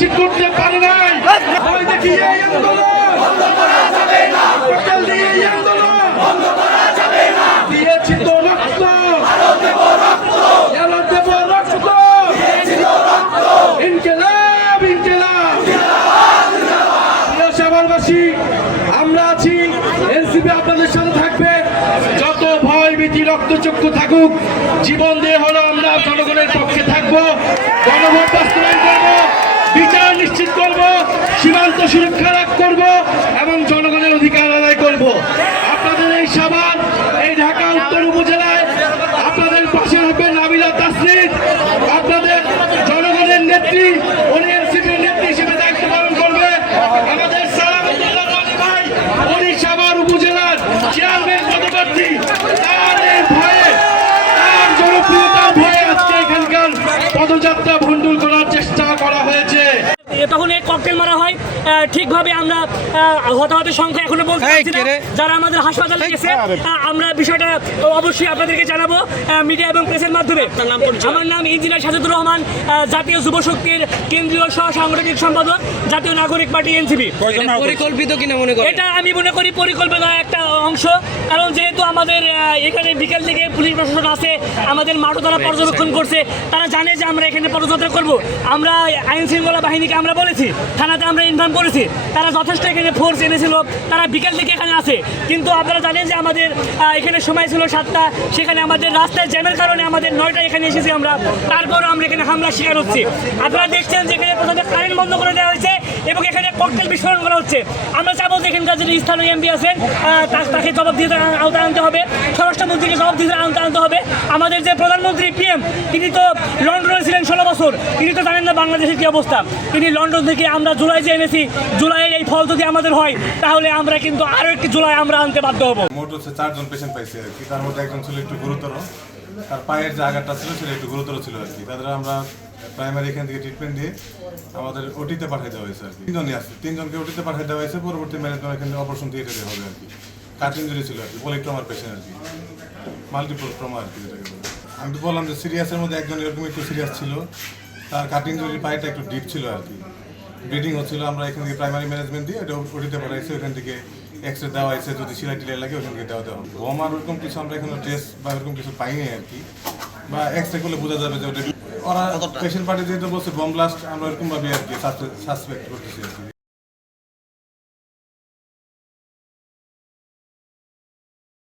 নিশ্চিত করতে পারে নাই। ওই দেখি এই আন্দোলন বিকেল দিয়ে এই আন্দোলন দিয়েছি তো রক্ত, এলো দেব রক্ত। ইনকিলাব ইনকিলাব। প্রিয় সাভারবাসী, আমরা আছি, এনসিপি আপনাদের সাথে থাকবে। যত ভয় ভীতি রক্তচক্ষু থাকুক, জীবন দিয়ে হলো আমরা জনগণের পক্ষে থাকবো। গণভোট বাস্তবায়ন করবো, বিচার নিশ্চিত করব, সীমান্ত সুরক্ষা রাখ করব এবং জনগণের অধিকার আদায় করব। আপনাদের এই সাভার, এই ঢাকা উত্তর উপজেলায় আপনাদের পাশে হবে নাবিলা তাসনিদ, আপনাদের জনগণের নেত্রী, উনি এনসিপির নেত্রী হিসেবে দায়িত্ব পালন করবে। আমাদের সালামুল্লাহ রানী ভাই, উনি সাভার উপজেলার চেয়ারম্যান পদপ্রার্থী। তার এই ভয়ে, তার জনপ্রিয়তার ভয়ে আজকে এখানকার পদযাত্রা ভণ্ডুল করার চেষ্টা করা হয়েছে। তখন এই ককটেল মারা হয়। ঠিকভাবে আমরা হতাহতের সংখ্যা এখনো বলতে পারছি না, যারা আমাদের হাসপাতালে গেছে। আমরা বিষয়টা অবশ্যই আপনাদেরকে জানাবো মিডিয়া এবং প্রেসের মাধ্যমে। আমার নাম ইঞ্জিনিয়ার সাজেদুর রহমান, জাতীয় যুব শক্তির কেন্দ্রীয় সহ সাংগঠনিক সম্পাদক, জাতীয় নাগরিক পার্টি এনসিপি। পরিকল্পিত কিনা মনে করেন? এটা আমি মনে করি পরিকল্পনা একটা অংশ, কারণ যেহেতু আমাদের এখানে বিকেল থেকে পুলিশ প্রশাসন আছে, আমাদের মাঠও তারা পর্যবেক্ষণ করছে, তারা জানে যে আমরা এখানে পদযাত্রা করব। আমরা আইন শৃঙ্খলা বাহিনীকে আমরা বলেছি, থানাতে আমরা ইনফর্ম করেছি, তারা যথেষ্ট এখানে ফোর্স এনেছিল, তারা বিকেল থেকে এখানে আছে। কিন্তু আপনারা জানেন যে আমাদের এখানে সময় ছিল 7টা, সেখানে আমাদের রাস্তায় জ্যামের কারণে আমাদের 9টায় এখানে এসেছি আমরা, তারপরও আমরা এখানে হামলার শিকার হচ্ছি। আপনারা দেখছেন যে এখানে প্রথমে কারেন্ট বন্ধ করে দেওয়া হয়েছে এবং এখানে ককটেল বিস্ফোরণ করা হচ্ছে। আমরা চাবো যে এখানকার যিনি স্থানীয় এমপি আছেন তাকে জবাব দিতে আওতায় আনতে হবে, স্বরাষ্ট্রমন্ত্রীকে জবাব দিতে আনতে হবে। আমাদের যে প্রধানমন্ত্রী পিএম, তিনি তো লন্ডনে ছিলেন 16 বছর, তিনি তো জানেন না বাংলাদেশের কী অবস্থা। তিনি লন্ডন থেকে আমরা জুলাই যে এনেছি, জুলাইয়ের এই ফল যদি আমাদের হয়, তাহলে আমরা কিন্তু আরও একটি জুলাই আমরা আনতে বাধ্য হবো। মোট হচ্ছে 4 জন পেশেন্ট পাইছে আর কি। তার মধ্যে একজন ছিল একটু গুরুতর, তার পায়ের যে আঘাতটা ছিল সেটা একটু গুরুতর ছিল আর কি। তাদের আমরা প্রাইমারি এখান থেকে ট্রিটমেন্ট দিয়ে আমাদের ওটিতে পাঠিয়ে দেওয়া হয়েছে আর কি। 3জনই আছে, 3জনকে ওটিতে পাঠিয়ে দেওয়া হয়েছে। পরবর্তী ম্যানেজমেন্ট এখানে অপারেশন থিয়েটারে হবে আর কি। কাট ইঞ্জুরি ছিল আর কি, পলিট্রমার পেশেন্ট আর কি, মাল্টিপল ট্রমা আর কি যেটাকে বলে। আমি তো বললাম যে সিরিয়াসের মধ্যে একজন এরকম একটু সিরিয়াস ছিল, তার কাট ইঞ্জুরির পায়েটা একটু ডিপ ছিল আর কি, ব্লিডিং হচ্ছিল। আমরা এখান থেকে প্রাইমারি ম্যানেজমেন্ট দিয়ে এটা ওটিতে পাঠাইছি, ওখান থেকে এক্সরে দেওয়া হয়েছে, যদি সিলাই টিলাই লাগে ওখান থেকে দেওয়া হবে। বোমার ওরকম কিছু আমরা এখনো টেস্ট বা এরকম কিছু পাইনি আর কি, বা এক্সরে করলে বোঝা যাবে যে ওটা ওরা পেশেন্ট পার্টি যেহেতু বলছে বোম ব্লাস্ট, আমরা এরকম ভাবে আর কি সাসপেক্ট করতেছি আর কি।